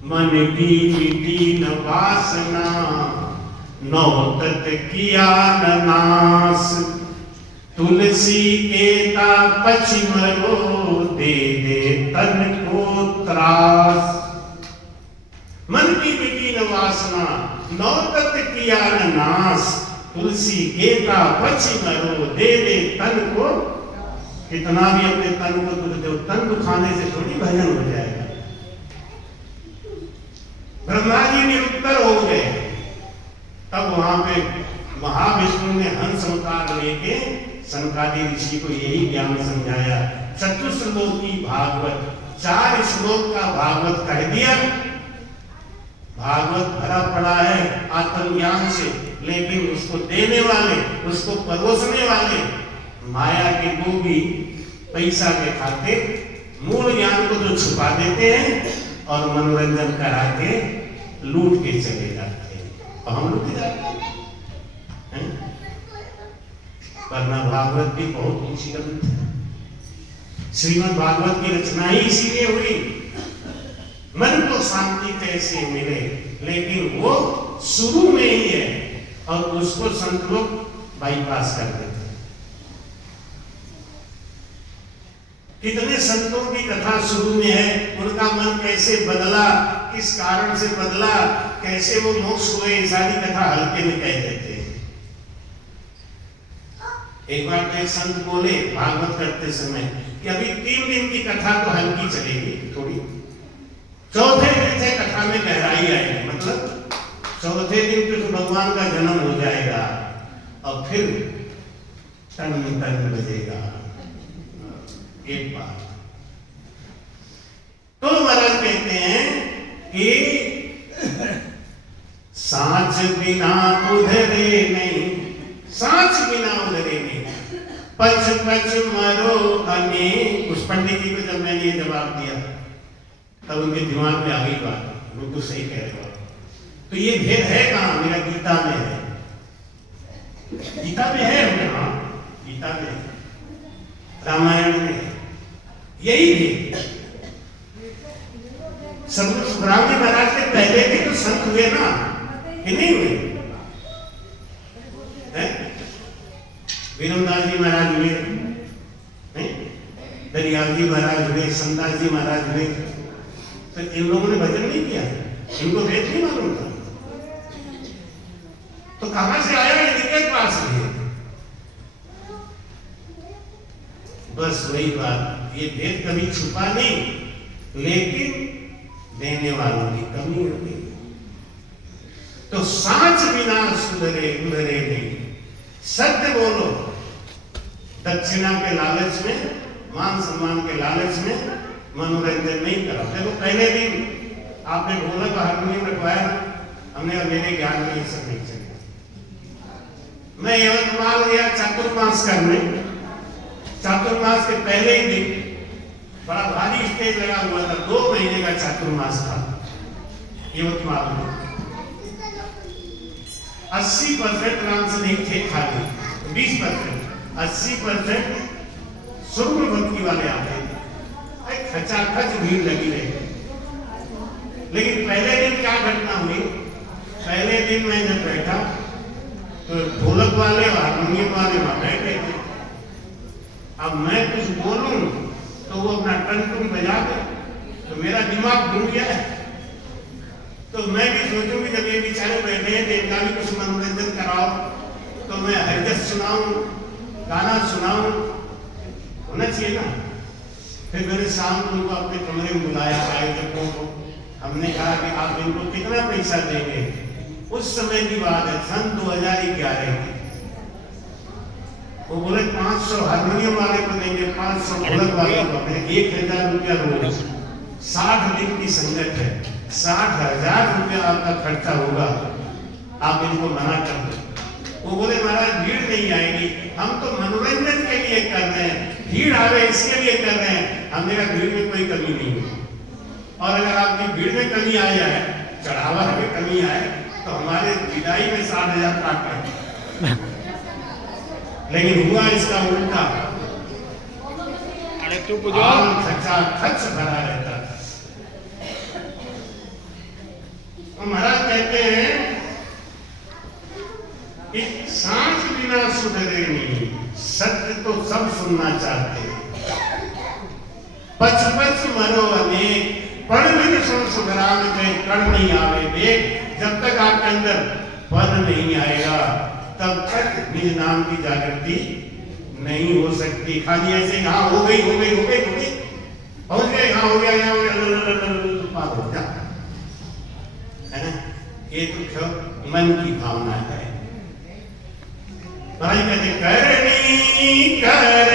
मन की मिटी न वासना, नौतत किया न नास। तुलसी एता पछिमरो, दे दे तन को त्रास। मन की मिटी न वासना, नौतत किया न नास। तुलसी एता पछिमरो, दे दे तन को। कितना भी अपने तन को दुख दो, तन दुखाने से थोड़ी भजन हो जाएगा। ब्रह्मा जी निरुत्तर हो गए, तब वहां पे महाविष्णु ने हंस अवतार लेके सनकादि ऋषि को यही ज्ञान समझाया। चतुश्लोकी भागवत, 4 श्लोक का भागवत कह दिया। भागवत भरा पड़ा है आत्मज्ञान से, लेकिन उसको देने वाले, उसको परोसने वाले माया के लोभी पैसा के खातिर मूल ज्ञान को तो छुपा देते हैं और मनोरंजन करा के लूट के चले जाते हैं, और हम लूट जाते हैं। वरना भागवत भी बहुत ऊंची ग्रंथ है। श्रीमद् भागवत की रचना ही इसीलिए हुई, मन को शांति कैसे मिले, लेकिन वो शुरू में ही है और उसको संत लोग बाईपास कर देते हैं। कितने संतों की कथा शुरू में है, उनका मन कैसे बदला, किस कारण से बदला, कैसे वो मोक्ष हुए, ये सारी कथा हल्के में कह देते हैं। एक बार तो एक संत बोले भागवत करते समय कि अभी 3 दिन की कथा तो हल्की चलेगी थोड़ी, चौथे दिन से कथा में गहराई आएगी। मतलब चौथे दिन कृष्ण भगवान का जन्म हो जाएगा और फिर टन टन बजेगा। एक बात तो महाराज कहते हैं कि सांच बिना उधरे नहीं, सांच बिना उधरे नहीं, पच पच मरो अनेक। उस पंडित जी को जब मैंने ये जवाब दिया तब उनके दिमाग में आ गई बात, बिल्कुल सही कह रहे हो। तो ये भेद है कहाँ? मेरा गीता में है, गीता में है, हाँ गीता में है, रामायण में है, यही भी। सुखराम जी महाराज के पहले भी तो संत हुए ना, कि नहीं हुए? वीरमदास जी महाराज हुए, दरियाल जी महाराज हुए, संदास जी महाराज हुए। तो इन लोगों ने भजन नहीं किया, इनको वेद नहीं मालूम था, तो कहां से आया? इनके पास भी। बस वही बात, ये भेद कभी छुपा नहीं, लेकिन देने वालों की कमी होगी। तो सांच बिना सुधरे उधरे नहीं, सत्य बोलो। दक्षिणा के लालच में, मान सम्मान के लालच में मनोरंजन नहीं करा। देखो पहले दिन आपने ढोलक हारमोनियम रखवाया, हमने मेरे ज्ञान में ये सब नहीं चले। मैं यवतमाल गया चातुर्मास करने, चातुर्मास के पहले ही दिन बड़ा भारी स्टेज लगा हुआ था, 2 महीने का चातुर्मास था यवतमाल में। 80% राम से नहीं थे खाली, 20%, 80% शुरू भक्ति वाले आते थे। खचाखच भीड़ लगी रही। लेकिन पहले दिन क्या घटना हुई? पहले दिन मैं जब बैठा तो ढोलक वाले और हारमोनियम वाले वहां बैठे थे। अब मैं कुछ बोलूं तो वो अपना टन बजा दे, तो मेरा दिमाग घूम गया। तो मैं भी सोचूं कि जब ये बेचारे बैठे हैं तो इनका भी कुछ मनोरंजन कराओ, तो मैं हरजस सुनाऊं, गाना सुनाऊं, होना चाहिए ना। फिर मैंने शाम को उनको अपने कमरे में बुलाया, आयोजकों को। हमने कहा कि आप इनको कितना पैसा देंगे? उस समय की बात है, सन 2011 की। वो बोले 500 हारमोनियम वाले को देंगे, 500 ढोलक वाले को। 1000 रुपया रोज, 60 दिन की संगत है, 60,000 रुपया आपका खर्चा होगा, आप इनको मना कर दो। वो बोले महाराज भीड़ नहीं आएगी, हम तो मनोरंजन के लिए कर रहे हैं, भीड़ आवे इसके लिए कर रहे हैं। हमें भीड़ में कोई कमी नहीं है, और अगर आपकी भीड़ में कमी आ जाए, चढ़ावा में कमी आए, तो हमारे विदाई में 60,000 काट रहे। लेकिन हुआ इसका उल्टा, खर्चा खर्च भरा रहता। महाराज कहते हैं कि सांस बिना सुधरे नहीं, सत्य तो सब सुनना चाहते हैं। पच पच मरो अनेक, पण बिन सुन सुधरान के कण नहीं आवे देख। जब तक आपके अंदर पद नहीं आएगा तब तक निज नाम की जागृति नहीं हो सकती। खाली ऐसे यहाँ हो गई हो गई हो गई हो गई, पहुंच गए, यहाँ हो गया, यहाँ हो गया, पार हो जा, है ना। ये तो मन की भावना है। भाई कहते करनी कर